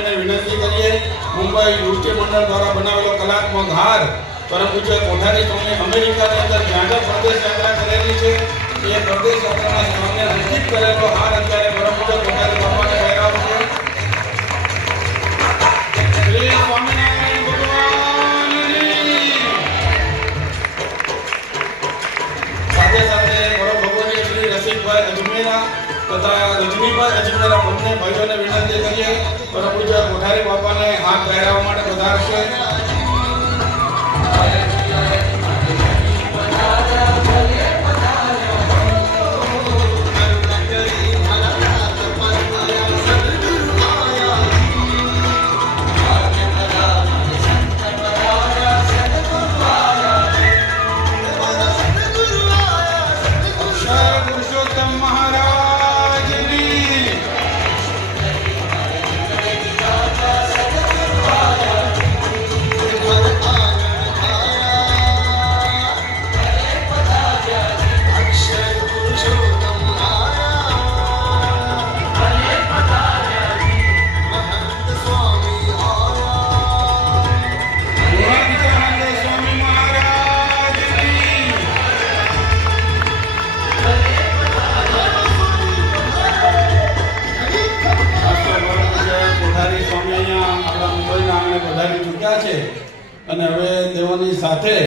સ્વામીને વિનંતી કરીએ મુંબઈ નૃત્ય મંડળ દ્વારા બનાવેલો કલાત્મક હાર પરમ પૂજ્ય કોઠારી સ્વામી અમેરિકાની અંદર જ્યાં પ્રદેશ યાત્રા કરેલી છે એ પ્રદેશ યાત્રાના સ્વામીને અંકિત કરેલો હાર અત્યારે પરમ પૂજ્ય કોઠારી બાપાને પહેરાવ છે. શ્રી સ્વામિનારાયણ ભગવાનની સાથે સાથે પરમ ભગવાન શ્રી રસિકભાઈ અજમેરા તથા રજનીભાઈ અજમેરા બંને ભાઈઓને વિનંતી કરીએ પરમ પૂજ્ય કોઠારી બાપાને હાથ પહેરાવવા માટે પધારશે. અને હવે તેઓની સાથે